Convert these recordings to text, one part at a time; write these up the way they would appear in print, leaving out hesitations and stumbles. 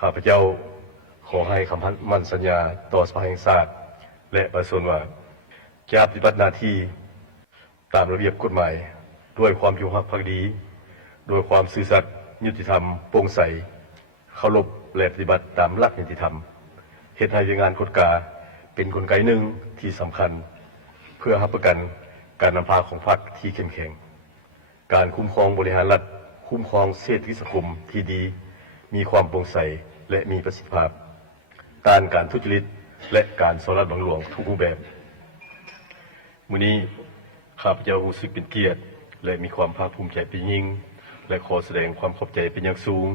ข้าพเจ้าขอให้คำมั่นสัญญาต่อสภาแห่งชาติและประชาชนว่าจะปฏิบัติหน้าที่ตามระเบียบกฎหมายด้วยความจงรักภักดีโดยความซื่อสัตย์ยุติธรรมโปร่งใสเคารพและปฏิบัติตามหลักนิติธรรมเฮ็ดให้งานกฎกาเป็นกลไกหนึ่งที่สำคัญเพื่อรับประกันการนำพาของพรรคที่เข้มแข็งการคุ้มครองบริหารรัฐคุ้มครองเศรษฐกิจสังคมที่ดีมีความโปร่งใสและมีประสิทธิภาพต้านการทุจริตและการสอดรับหลวงทุกรูปแบบมื้อนี้ข้าพเจ้ารู้สึกเป็นเกียรติและมีความภาคภูมิใจเป็นยิ่งและขอแสดงความขอบใจเป็นอย่างสูง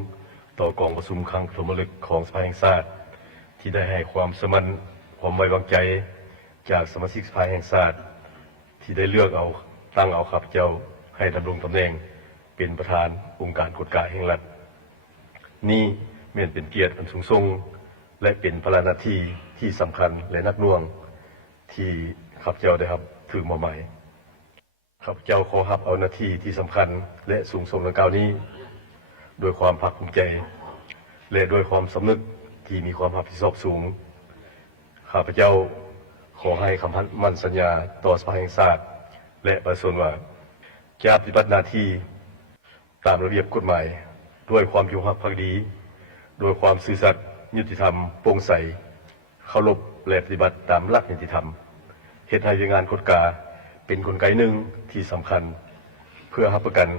ต่อกองประชุมครั้งปฐมฤกษ์ของสภาแห่งชาติที่ได้ให้ความสมั่นความไว้วางใจจากสมาชิกสภาแห่งชาติที่ได้เลือกตั้งเอาข้าพเจ้าให้ดำรงตำแหน่งเป็นประธานองค์การกฎกาแห่งรัฐนี่แม้นเป็นเกียรติอันสูงส่งและเป็นภาระหน้าที่ที่สำคัญและหนักหน่วงที่ข้าพเจ้าได้รับถือมอบหมายข้าพเจ้าขอรับเอาหน้าที่ที่สำคัญและสูงส่งดังกล่าวนี้ด้วยความภาคภูมิใจและด้วยความสำนึกที่มีความรับผิดชอบสูงข้าพเจ้าขอให้คำมั่นสัญญาต่อสภาแห่งชาติและประชาชนว่าจะปฏิบัติหน้าที่ตามระเบียบกฎหมายด้วยความจงรักภักดีโดยความซื่อสัตย์ยุติธรรมโปร่งใสเคารพและปฏิบัติตามหลักนิติธรรมเฮ็ดให้งานกฎกาเป็นกลไกหนึ่งที่สำคัญเพื่อรับประกัน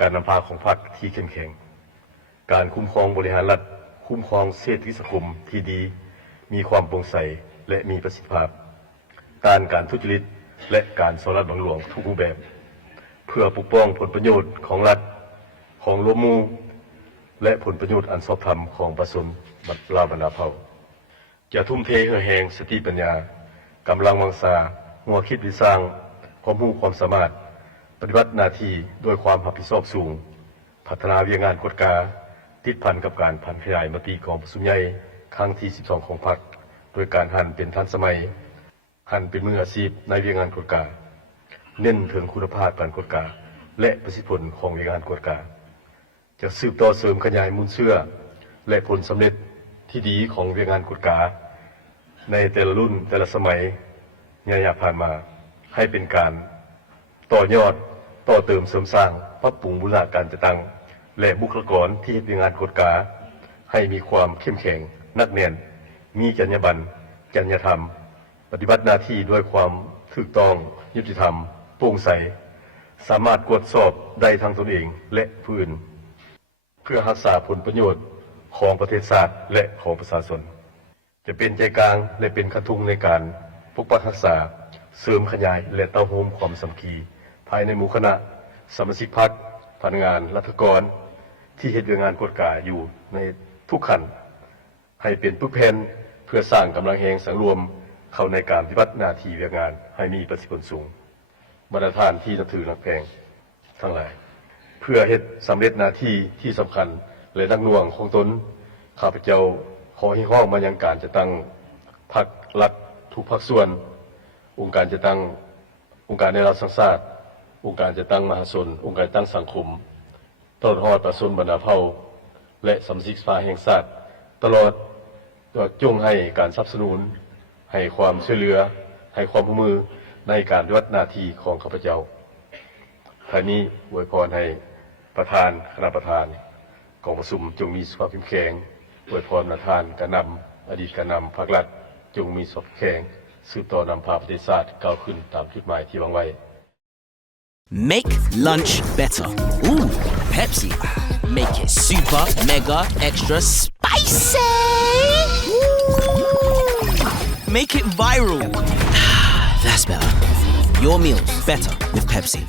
การนำพาของพรรคที่เข้มแข็งการคุ้มครองบริหารรัฐคุ้มครองเศรษฐกิจสังคมที่ดีมีความโปร่งใสและมีประสิทธิภาพต้านการทุจริตและการสอดรับหลวงทุกรูปแบบเพื่อปกป้องผลประโยชน์ของรัฐของร่วมหมู่และผลประโยชน์อันชอบธรรมของประชาชนลาวบรรดาเผ่าจะทุ่มเทเหื่อแหงสติปัญญากำลังวังชาหัวคิดวิสร้างความรู้ความสามารถปฏิบัติหน้าที่ด้วยความรับผิดชอบสูงพัฒนาเวียงานกฎกาติดพันกับการพันขยายมติของประชุมใหญ่ครั้งที่ 12 ของพรรคโดยการหันเป็นทันสมัยหันเป็นมืออาชีพในเวียงานกฎกาเน้นถึงคุณภาพการกฎกาและประสิทธิผลของเวียงานกฎกาจะสืบต่อเสริมขยายมูลเชื่อและผลสำเร็จที่ดีของเวียงานกฎกาในแต่ละรุ่นแต่ละสมัยระยะผ่านมาให้เป็นการต่อยอดต่อเติมเสริมสร้างปรับปรุงบูรณาการจัดตั้งและบุคลากรที่เฮ็ดงานกฎกาให้มีความเข้มแข็งนักแน่นมีจรรยาบรรณจรรยธรรมปฏิบัติหน้าที่ด้วยความถูกต้องยุติธรรมโปร่งใสสามารถตรวจสอบได้ทั้งตนเองและผู้อื่นเพื่อรักษาผลประโยชน์ของประเทศชาติและของประชาชนจะเป็นใจกลางและเป็นกระทุงในการปกปักรักษาเสริมขยายและเต้าโฮมความสามัคคีภายในหมู่คณะสมาชิกพรรคพนักงานรัฐกรที่เฮ็ดงานกฎกาอยู่ในทุกขั้นให้เป็นปึกแผ่นเพื่อสร้างกำลังแห่งสังรวมเข้าในการปฏิบัติหน้าที่เวียงานให้มีประสิทธิผลสูงมาตรฐานที่นับถือนักแพงทั้งหลายเพื่อเฮ็ดสำเร็จหน้าที่ที่สำคัญและนักหน่วงของตนข้าพเจ้าขอให้ห้องมายังการจะตั้งพรรครัฐทุกภาคส่วนองค์การจะตั้งองค์การในรัฐสังคมองค์การจะตั้งมหาชนองค์การตั้งสังคมตลอดฮอดประชาชนบรรดาเผ่าและสมาชิกสภาแห่งชาติตลอดจงให้การสนับสนุนให้ความช่วยเหลือให้ความร่วมมือในการปฏิบัติหน้าที่ของข้าพเจ้าท่านนี้อวยพรให้ประธานคณะประธานกองประชุมจงมีสุขภาพเข้มแข็งอวยพรประธานการนำอดีตการนำภาครัฐจงมีสุขภาพแข็งสืบต่อนำพาประเทศชาติก้าวขึ้นตามจุดหมายที่วางไว้ Make lunch better. Ooh, Pepsi. Make it super, mega, extra spicy. Ooh. Make it viral. That's better. Your meals better with Pepsi.